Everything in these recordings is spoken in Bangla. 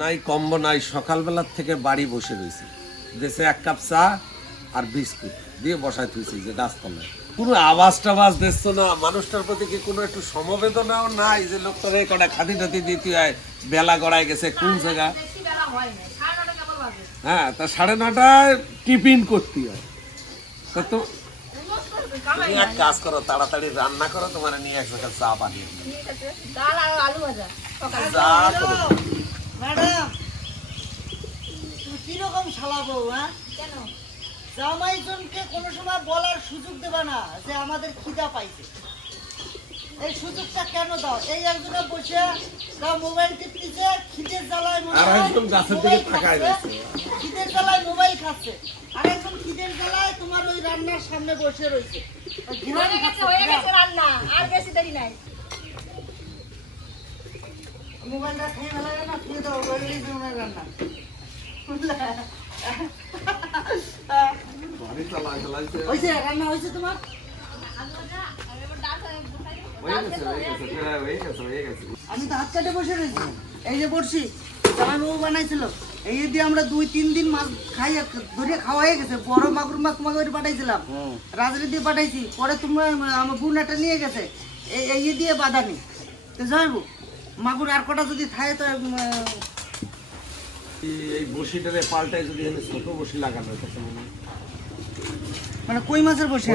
নাই কম্বো নাই, সকালবেলার থেকে বাড়ি বসে রয়েছি, দেশে এক কাপ চা আর বিস্কুট দিয়ে বসায় থুইছি যে গাছতলায়। পুরো আওয়াজ টাওয়াজ দেখছো না, মানুষটার প্রতি কি কোনো একটু সমবেদনাও নাই যে লোকটার এই কটা খাতি টাতি দিতে হয়, বেলা গড়ায় গেছে কোন জায়গা। হ্যাঁ, তা 9:30টায় টিফিন করতে হয়। তা তো তুমি এক কাজ করো, তাড়াতাড়ি রান্না করো, তোমার নিয়ে এক জায়গায় চা বানিয়ে ম্যাডাম তুমি কিরকম শালাবো? হ্যাঁ, কেন জামাইজনকে কোনো সময় বলার সুযোগ দেবা না যে আমাদের খিদা পাইছে? এই সুযোগটা কেন দাও? এই একজনে বসে তাও মোবাইল টিপতেছে, খিদের জ্বালায় খিদের জ্বালায় মোবাইল খাচ্ছে, আর একজন খিদের জ্বালায় তোমার ওই রান্নার সামনে বসে রয়েছে। মোবাইলটা খেয়ে ফেলা না, খেয়ে দাও রান্না। রান্না হয়েছে তোমার? আমি তো হাত কাটে বসে রয়েছি, এই যে বসছি জামাইবাবু বানাইছিল, এই দিয়ে আমরা 2-3 দিন মাছ খাই ধরে খাওয়া হয়ে গেছে। বড় মাগুর মাছ তোমাকে পাঠাইছিলাম, রাজরে দিয়ে পাঠাইছি, পরে তোমরা আমার বোন একটা নিয়ে গেছে, এই দিয়ে বাঁধানি। তো যাইবো মাগুর আর কটা যদি থাকে তো এই বসিটারে পাল্টায় যদি ছোট বসি লাগানো হতো, মানে কই মাছের বসি,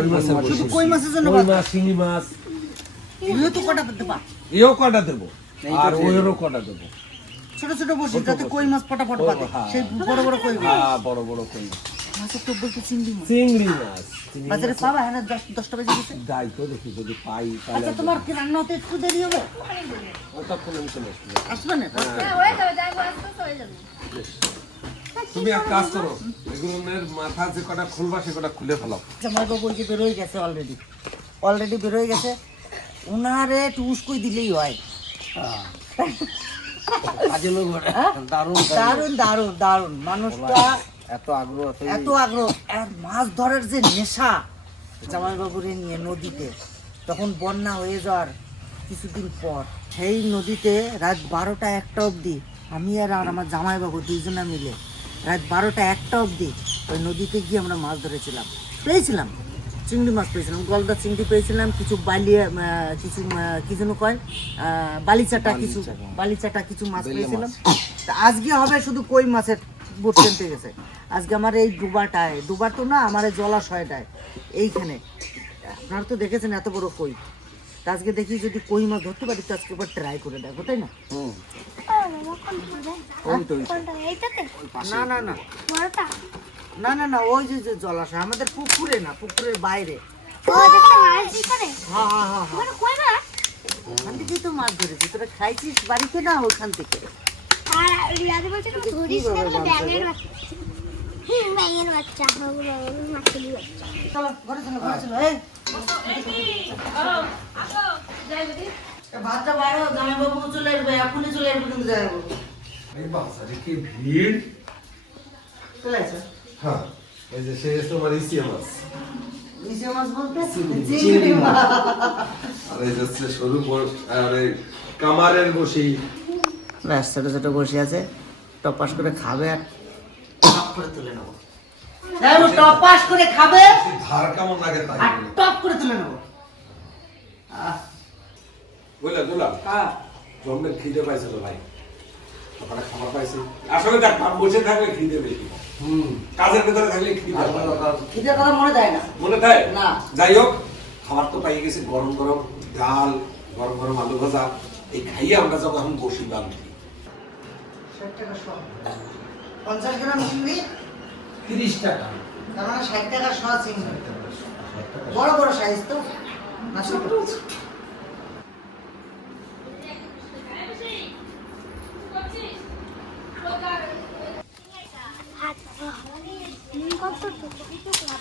শুধু কই মাছের জন্য চিংড়ি মাছ এও তো কটা দেবা, এও কটা দেবো আর ওইরও কটা দেবো, ছোট ছোট বসি যাতে কই মাছ ফটাফট পাতে। সেই বড় বড় কই মাছ, বড় বড় কই মাছের তো বলতে চিংড়ি মাছ, চিংড়ি মাছ বাজারে পাবা? হ্যাঁ, 10টা বেজে গেছে। যাই তো দেখি যদি পাই। আচ্ছা, তোমার কি রান্না হতে একটু দেরি হবে? আসবে না? তুমি এক কাজ করো, এগুলোর মাথা যে কটা খুলবা সে কটা খুলে ফেলাও। জামাইবাবু যে বেরোয় গেছে, অলরেডি বেরোয় গেছে, উনারে একটু উস্কই দিলেই হয়। দারুন দারুন দারুন, মানুষটা এত আগ্রহ আর মাছ ধরার যে নেশা জামাইবাবুরে নিয়ে নদীতে, তখন বন্যা হয়ে যাওয়ার কিছুদিন পর সেই নদীতে রাত 12টা-1টা অবধি আমি আর আমার জামাইবাবু দুইজনা মিলে রাত 12টা-1টা অবধি ওই নদীতে গিয়ে আমরা মাছ ধরেছিলাম। পেয়েছিলাম চিংড়ি মাছ, পেয়েছিলাম গলদা চিংড়ি, পেয়েছিলাম কিছু কিছু কি যেন কয় বালিচাটা কিছু মাছ পেয়েছিলাম। আজকে হবে শুধু কই মাছের বুট টেনতে গেছে। আজকে আমার এই ডুবার তো না, আমার এই জলাশয়টায় এইখানে আপনারা তো দেখেছেন এত বড় কই, আজকে দেখি যদি কই মাছ ধরতে পারি তো আজকে এবার ট্রাই করে দেখো, তাই না? না না না, ওই যে জলাশয় আমাদের পুকুরে না, পুকুরের বাইরে। ওখান থেকেই তো মাছ ধরেছি, তোরা খাইছিস বাড়িতে না ওখান থেকে? ভাতটা বাড়ো, জামাইবাবু চলে আসবে, এখনই চলে আসবে কিন্তু জামাইবাবু। কি ভিড়! চলে আসবে? হ্যাঁ, এই যে সে তোমার ইসিয়া মাছ। ইসিয়া মাছ বলতে চিংড়ি মাছ। আর এই যে সরু আরে কামারের বসি, ব্যাস ছোট ছোট বসে আছে, টপাস করে খাবে আর টপ করে তুলে নেবো। টপাস করে খাবে, ধার কেমন লাগে তাই আর টপ করে তুলে নেবো। গোলা জন্মের খিদে পাইছে তো ভাই, ওখানে খাবার পাইছি। আসলে দেখ, বসে থাকলে খিদে বেশি, কাজের ভেতরে থাকলে খিদের কথা মনে দেয় না। যাই হোক, খাবার তো পাই গেছি, গরম গরম ডাল, গরম গরম আলু ভাজা, এই খাইয়ে আমরা যখন এখন বসি বান্ধি। 60 টাকা শ, 50 গ্রাম চিংড়ি 30 টাকা, তার মানে 60 টাকা শ চিংড়ি। বড় বড় সাইজ তো না ছোট?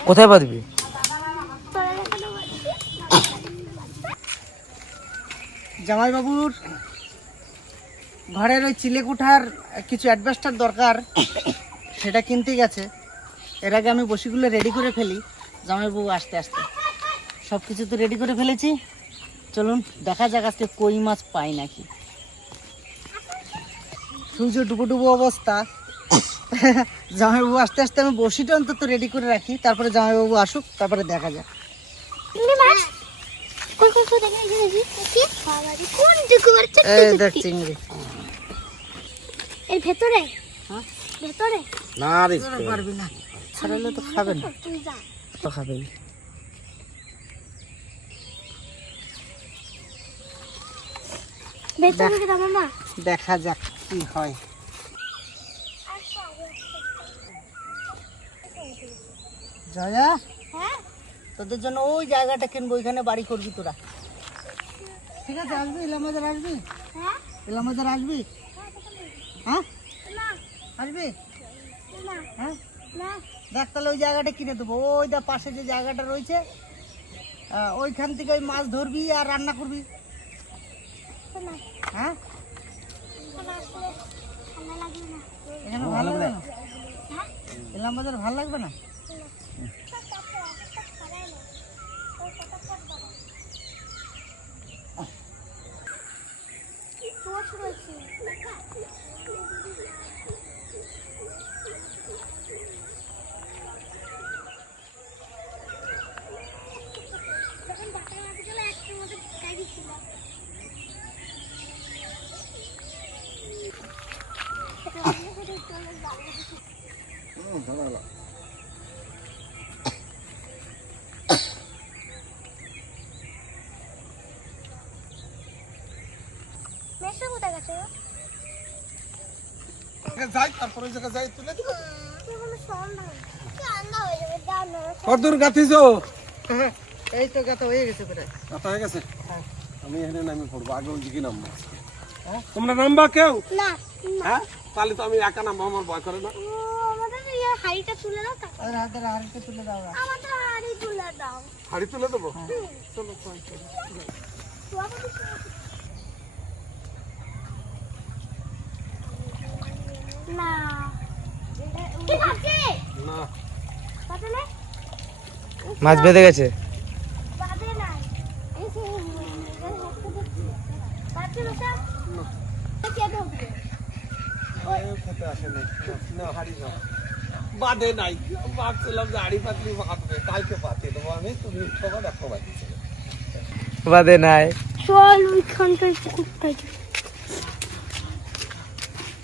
কোথায় পাবি? জামাইবাবুর ঘরের ওই চিলেকুঠার কিছু অ্যাডভাস্টার দরকার, সেটা কিনতে গেছে। এর আগে আমি বসিগুলো রেডি করে ফেলি, জামাইবাবু আসতে আসতে সব কিছু তো রেডি করে ফেলেছি। চলুন দেখা যাক আজকে কই মাছ পাই নাকি। সূর্য ডুবো ডুবো অবস্থা। জামাইবাবু আসতে আসতে আমি বড়শিটা অন্তত রেডি করে রাখি, তারপরে জামাইবাবু আসুক, তারপরে দেখা যাক। এই দেখ চিংড়ি। এর ভেতরে হ্যাঁ? ভেতরে না রে তোরা পারবি না, ছাড়ালে তো খাবে না, তুই যা। তো খাবে। ভেতরে কি মামা? দেখা যাক কি হয়। জয়া, হ্যাঁ তোদের জন্য ওই জায়গাটা কিনবো, ওইখানে বাড়ি করবি তোরা। ঠিক আছে, আসবি ইলামাজার, আসবি হ্যাঁ ইলামাজার, আসবি হ্যাঁ না আসবি না হ্যাঁ। না দেখ তাহলে ওই জায়গাটা কিনে দেবো, ওই দা পাশে যে জায়গাটা রয়েছে, ওইখান থেকে ওই মাছ ধরবি আর রান্না করবি। না হ্যাঁ না আসলে ঠান্ডা লাগবে না। এখানে ভালো লাগবে না, ইলামাজার ভালো লাগবে না। মেশো কোথায় গেছে? যাই, তারপরে ওই জায়গায় যাই তুলে দিব। কোনো সন্ধ্যা ঠান্ডা হয়ে যাবে, দাও না। কতদূর গাথিছো? এই তো কথা হয়ে গেছে প্রায়। গাথা হয়ে গেছে? হ্যাঁ। আমি এখানে নামি পড়বো, আগে ওই দিকে নামবো। হ্যাঁ? তোমরা নামবা কেউ? না হ্যাঁ, তাহলে তো আমি একা নামবো, আমার ভয় করে না। ও, আমাদের এই হাড়িটা তুলে দাও। ওই হাতের হাড়িটা তুলে দাও না। আমাদের হাড়ি তুলে দাও। হাড়ি তুলে দেবো? চলো। না ঠিক আছে না, বাদলে মাছ বেঁধে গেছে। বাদলে নাই এই যে বাদলে বসা কে ঢুকবে খেতে আসে নাই। না, হাড়ি না, বাঁধে নাই। ভাবছিলাম যে হাড়ি পাতলি বাঁধবে, কালকে পাতিয়ে দেবো আমি। তুমি সবার দেখো বাঁধিয়েছে। বাদে নাই। চল ওইখানটায় পুকুরটায়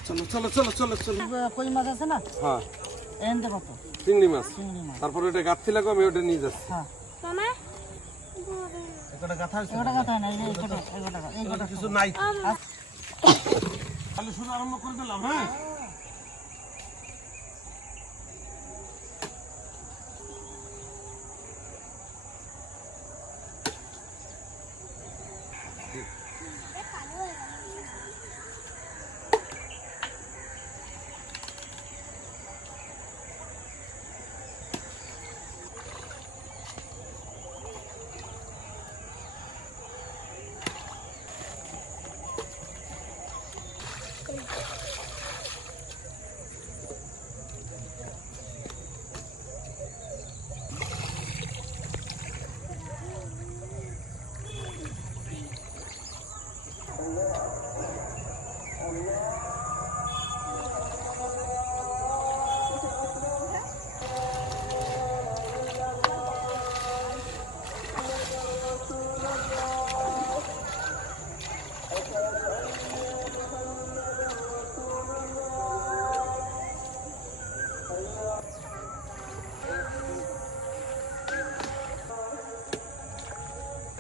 চলো চলো চলো চলো চলো। কই মাছ আছে না, হ্যাঁ, এনতে কত চিংড়ি মাছ। চিংড়ি মাছ। তারপরে ওটা গাঁথি লাগবে, আমি ওটা নিয়ে যাচ্ছি। হ্যাঁ, মামা একটা গাঁথা হয়েছে? এগুলো কথা না, এই কটা, এই কটা কিছু নাই, তাহলে শুরু আরম্ভ করে দিলাম। হ্যাঁ,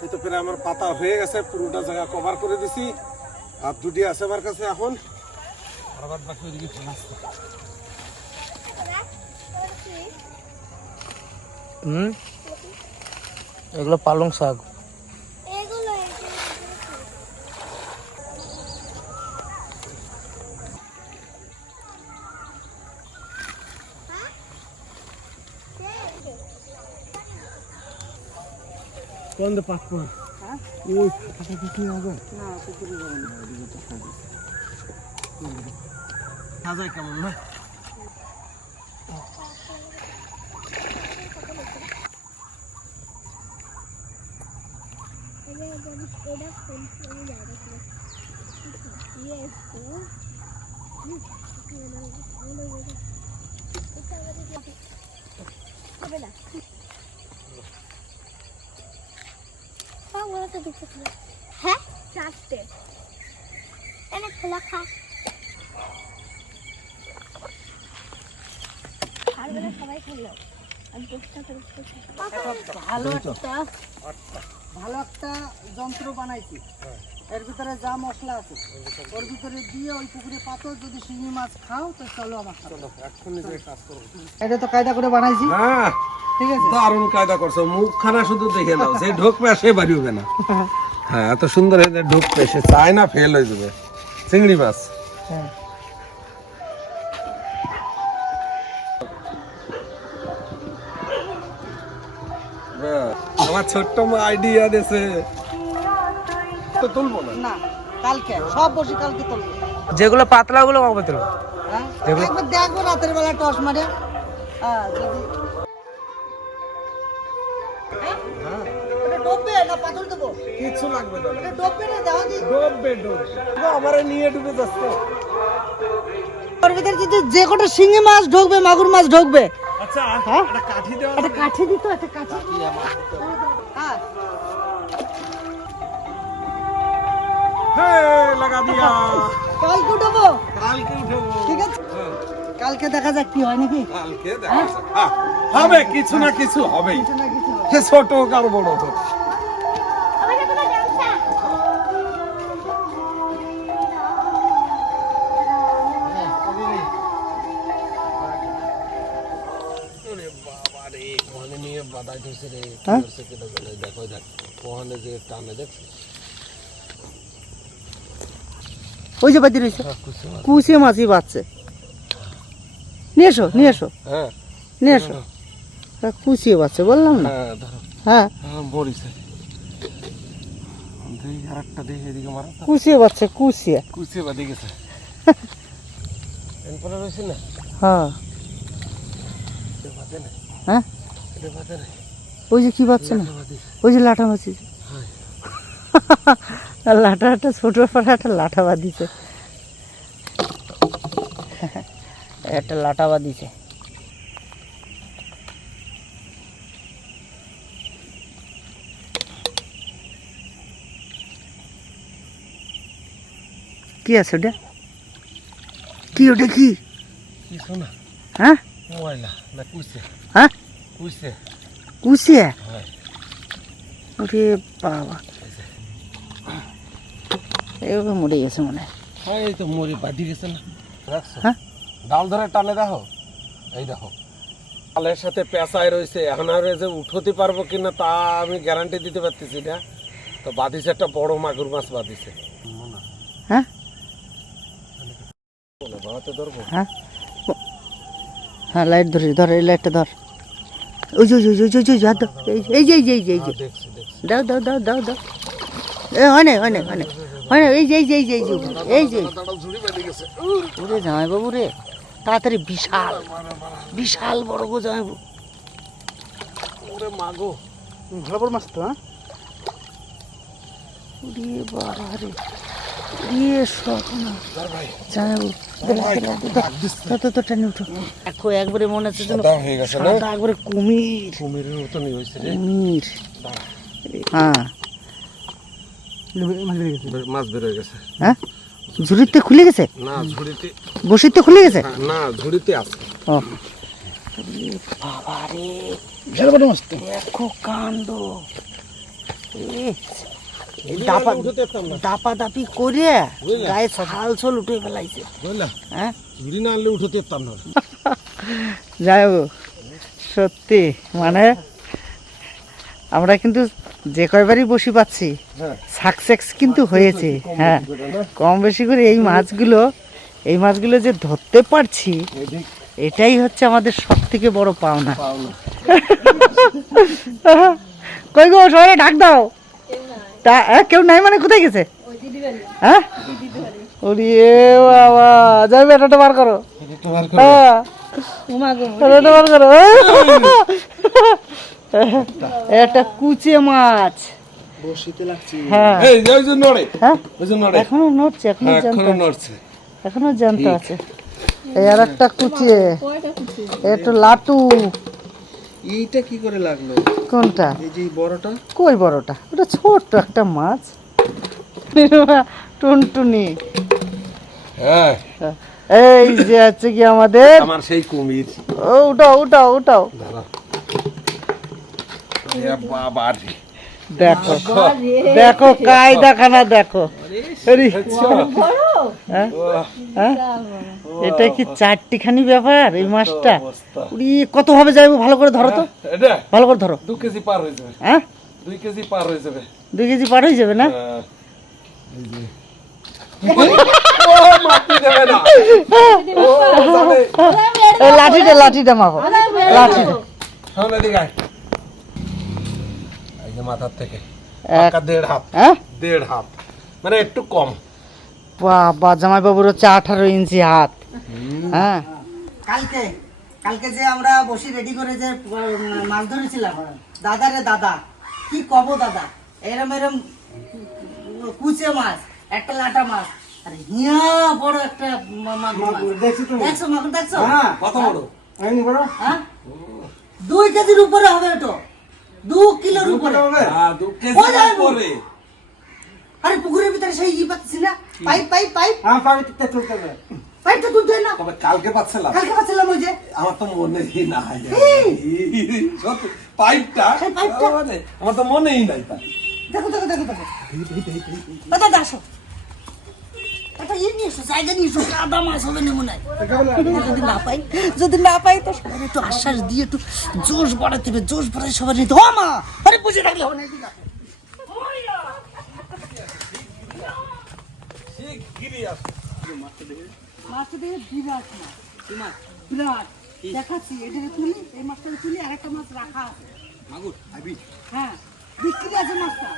এই তো প্রায় আমার পাতা হয়ে গেছে, পুরোটা জায়গা কভার করে দিছি। আর দুটি আছে আমার কাছে এখন, আর বাদ বাকি ওইদিকে চলে আসছে। এগুলো পালং শাক। এগুলো কোন দে পাক কর? হ্যাঁ? ওই পাতা কিছু হবে না, পুকুরে যাবে না। সাজায় কেমন না? হ্যাঁ চারটে এনে খোলা খা আর বেলা সবাই খেলো আমি চেষ্টা করছি ভালো একটা যন্ত্র বানাইছি। এর ভিতরে যা মশলা আছে ওর ভিতরে দিয়ে ওই পুকুরে পাতো, যদি শিঙি মাছ খাও তো চলো আমার সাথে। এটা তো কায়দা করে বানাইছি। হ্যাঁ ঠিক আছে, দারুণ কায়দা করছো, মুখখানা শুধু দেখে নাও, যে ঢোকবে সে বাড়ি হবে না। হ্যাঁ এত সুন্দর হয়ে ঢুকবে, সে চায় না ফেল হয়ে যাবে। চিংড়ি মাছ হ্যাঁ আমার ছোট্ট মা আইডিয়া দিয়েছে, তো তুলবো না। না, কালকে সব বসি কালকে তুলবো। যেগুলো পাতলা ওগুলো কবে তুলবো? হ্যাঁ একবার দেখবো রাতের বেলা টস মারে। হ্যাঁ যদি ডুববে না পাথর দেবো, কিছু লাগবে না, এটা ডুববে না, দাও দি ডুববে ডুববে, আমারে নিয়ে ডুবে যাচ্ছে। ওর ভিতরে যদি যে কটা শিঙি মাছ ঢুকবে, মাগুর মাছ ঢুকবে। আচ্ছা হ্যাঁ একটা কাঠি দেওয়া একটা কাঠি দিত, একটা কাঠি। হ্যাঁ হ্যাঁ লাগা দিয়া, কালকে উঠাবো, কালকে উঠবো। ঠিক আছে কালকে দেখা যাক কি হয় নাকি। কালকে দেখা যাক। হ্যাঁ, হবে কিছু না কিছু হবেই, কিছু না কিছু হবে। সে ছোট হোক আর বড় হোক। আমার সাথে না গামছা ওরে বাবা রে, ওখানে নিয়ে বাদাই ধরছে রে, কি হ্যাঁ? করছে কেটে গেলে, দেখো দেখ ওখানে যে টানে দেখছিস। ওই যে বাদি রয়েছে, হ্যাঁ, কুচি মাছ। কুচিয়ে মাছই বাচ্চে। নিয়ে এসো নিয়ে এসো হ্যাঁ নিয়ে এসো, কুচিয়ে বাচ্চে বললাম না। হ্যাঁ ধরো, হ্যাঁ হ্যাঁ বড়িছে, দেখি আর একটা দেখি এদিকে মারা তো। কুচিয়ে বাচ্চে, কুচিয়ে। কুচি বাদি গেছে এরপরে রয়েছে না, হ্যাঁ এটা বাদে না, হ্যাঁ এটা বাদে না, ওই যে কি বাচ্চা না, বাদি। ওই যে লাঠা মাছি, লাঠা একটা ছোট পাড়া একটা লাঠা বাঁধিছে, একটা লাঠা বাঁধিছে। কি আছে ওটা, কি ওটা কি? কিছু না, হ্যাঁ ময়লা না কুচে, হ্যাঁ কুচে। কুচিয়ে, হ্যাঁ ওরে বাবা, এভাবে মরে গেছে মনে হয়। হ্যাঁ এই তো মরি বাদি গেছে না, দেখছো? হ্যাঁ ডাল ধরে টানে দেখো, এই দেখো ডালের সাথে পেঁচায় রয়েছে, এখন আর এই যে উঠতে পারবো কিনা তা আমি গ্যারান্টি দিতে পারতেছি না। তো বাদিছে একটা বড় মাগুর মাছ বাদিছে। হ্যাঁ বাবাতে ধরবো, হ্যাঁ হ্যাঁ লাইট ধরে, ধর এই লাইটটা ধর। ওই যে ওই যে ওই যে ওই যে হাত দাও, এই যে এই যে এই যে এই যে দেখছি দেখছি। দাও দাও দাও দাও দাও। এ হয় না হয় না হয় না হয় না, এই যে এই যে এই যে এই যে এই যে দাঁড়াও ঝুড়ি বেঁধে গেছে। ওরে জামাইবাবু রে, তাড়াতাড়ি বিশাল বিশাল বড় গো জামাইবাবু। ওরে মাগো, ভালো বড় মাছ তো। হ্যাঁ ওরে বাবা রে, ইয়ে সব না ধর ভাই। জামাইবাবু, তো টানি উঠো। দেখো একবারে মনে হচ্ছে যেন সাদা হয়ে গেছে না? সাদা, একবারে কুমির কুমিরের মতনই হয়েছে রে। কুমির। হ্যাঁ মাছ বের হয়ে গেছে। হ্যাঁ ঝুড়িতে খুলে গেছে, না ঝুড়িতে, বসিতে খুলে গেছে। হ্যাঁ, না ঝুড়িতে আছে। ও বাবা রে, বিশাল বড় মাছ তো। দেখো কাণ্ড, দাপা দাপা দাপি করে গায়ে ছাল ছল উঠে ফেলাইছে। বুঝলা, হ্যাঁ ঝুড়ি না আনলে উঠতে পারতাম না। যাই হোক, সত্যি মানে আমরা কিন্তু যে কয়বারই বসি পাচ্ছি হ্যাঁ। সাকসেস কিন্তু হয়েছে। হ্যাঁ কম বেশি করে এই মাছগুলো যে ধরতে পারছি, এটাই হচ্ছে আমাদের সব থেকে বড় পাওনা। কই গো সবাই ডাক দাও। তা কেউ নাই মানে কোথায় গেছে? হ্যাঁ ওরে বাবা, যাই বেটাটা বার করো। হ্যাঁ বেটাটা বার করো। একটা কুচে মাছ, বসিতে লাগছে। হ্যাঁ এই যে ওই যে নড়ে, হ্যাঁ ওই যে নড়ে, এখনো নড়ছে, এখনো হ্যাঁ, জ্যান্ত এখনো আছে, নড়ছে। এখনো জ্যান্ত আছে। এই আর একটা কুচিয়ে, একটু লাটু। এইটা কি করে লাগলো? কোনটা? এই যে এই বড়টা। কই বড়টা? ওটা ছোট্ট একটা মাছ, টুনটুনি। হ্যাঁ, এই যে আছে কি আমাদের, আমার সেই কুমির। ও উঠাও উঠাও উঠাও, এ বাবা রে, দেখো দেখো কায়দাখানা দেখো। আরে, হ্যাঁ? হ্যাঁ? এটা কি চারটিখানি ব্যাপার এই মাছটা? উড়ি, কত হবে যাইবো, ভালো করে ধরো তো, এটা ভালো করে ধরো। 2 কেজি পার হয়ে যাবে, হ্যাঁ 2 কেজি পার হয়ে যাবে। 2 কেজি পার হয়ে যাবে না? হ্যাঁ। এই যে। ও মাটি দেবে না, ও জানে। এই লাঠিটা মাগো, লাঠিটা। সামনে দিকে আয়। এই যে মাথার থেকে এক, পাকা 1.5 হাত, হ্যাঁ 1.5 হাত, মানে একটু কম। বাবা, জামাই বাবুর হচ্ছে 18 ইঞ্চি হাত। হ্যাঁ কালকে কালকে যে আমরা বসি রেডি করে যে মাছ ধরেছিলাম, দাদা রে দাদা, কি কব দাদা, এরম এরম কুচে মাছ, একটা লাটা মাছ, আরে হিয়া বড় একটা মাগুর মাছ। দেখছো মাগুর, দেখছো? কত বড়? হ্যাঁ 2 কেজির উপরে হবে, এটা 2 কিলোর উপরে। হ্যাঁ, 2 কেজি ও যাবে। উপরে। আরে পুকুরের ভিতরে সেই ই পাচ্ছি না, পাইপ পাইপ পাইপ পাইপটা তুলতে হয় না? তবে কালকে পাচ্ছিলাম, কালকে পাচ্ছিলাম ওই যে। আমার তো মনেই নাই। এই। সত্যি, পাইপটা, সেই পাইপটা। মানে আমার তো মনেই নাই তা। দেখো দেখো দেখো দেখো, দাদা আসো, একটা ইয়ে নিয়ে এসো, জায়গা নিয়ে এসো, কাদা মাছ হবে না মনে হয়। যদি না পাই তো সবাই একটু আশ্বাস দিয়ে একটু জোশ বাড়াতে হবে, জোশ বাড়াই সবাই নিতে। ও মা, আরে বুঝে থাকলে হবে না, এদিকে আসো। মাছটা দেখে বিরাট মাছ, বিরাট। দেখাচ্ছি, এটাকে তুলি, এই মাছটাকে তুলি, আর একটা মাছ রাখা আছে। হ্যাঁ, বিক্রি আছে মাছটা,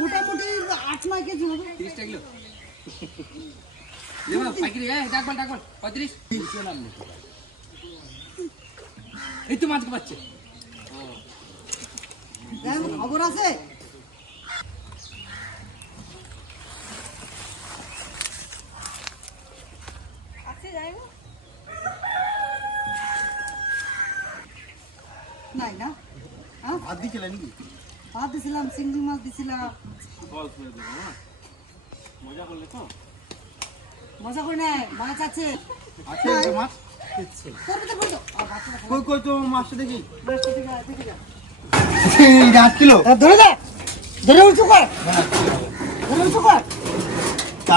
মোটামুটি 8-9 কেজি হবে। 30 কিলো পাইকারি, ডাকবল 35 এই তো মাছ পাচ্ছে। খবর আছে? নাই না? ভাত দিছিলেন নাকি? ভাত দিছিলাম, চিংড়ি মাছ দিছিলাম। মজা করে নাই, মাছ আছে। মাছ কই তো মাছটা দেখি, মাছটা দেখে যা। 8 কিলো ধরে দে, ধরে উঁচু কর, ধরে উঁচু কর।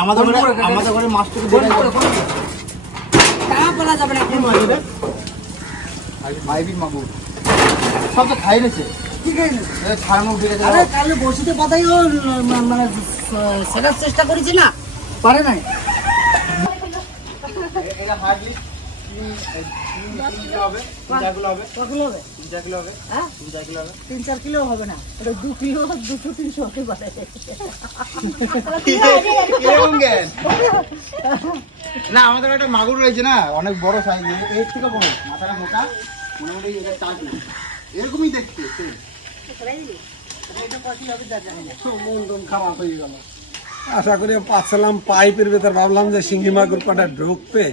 আমাদের ঘরে মাছটাকে ধরে তা বলা যাবে না। কোন মাছ এটা? মাইবিন মাগুর। সব তো খাই রয়েছে। কি খাই রয়েছে? ছাড়ানো উঠে গেছে। আরে কালে বসিতে পাতাই ও মানে সেটার চেষ্টা করেছি না, পারে নাই। এটা হার্ডলি 3-4 কিলো হবে না, এটা 2 কিলো 200-300 হতে পারে। না আমাদের একটা মাগুর রয়েছে না, অনেক বড় সাইজ, এর থেকে বড়, মাথাটা মোটা, মোটামুটি এটা 4 কিলো এরকমই দেখতে। মন খারাপ হয়ে গেল। আশা করি পাচ্ছিলাম পাইপের ভেতর, ভাবলাম যে শিঙ্গি মাগুর কটা ঢুকবে,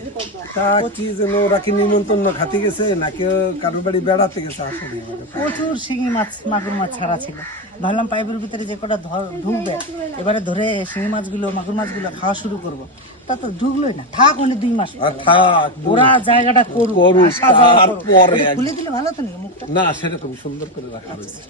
তা কি যেন ওরা কি নিমন্ত্রণ খাতে গেছে না কেউ কারোর বাড়ি বেড়াতে গেছে। আসলে প্রচুর শিঙি মাছ, মাগুর মাছ ছাড়া ছিল। ভাবলাম পাইপের ভিতরে যে কটা ঢুকবে, এবারে ধরে শিঙি মাছগুলো, মাগুর মাছগুলো খাওয়া শুরু করবো। তা তো ঢুকলোই না, থাক অনেক 2 মাস, আর থাক, ওরা জায়গাটা করুক, করুক, আসা যাওয়া করুক। তারপরে এটা খুলে দিলে ভালো তো নাকি মুখটা? না, সেটা খুব সুন্দর করে রাখা হয়েছে।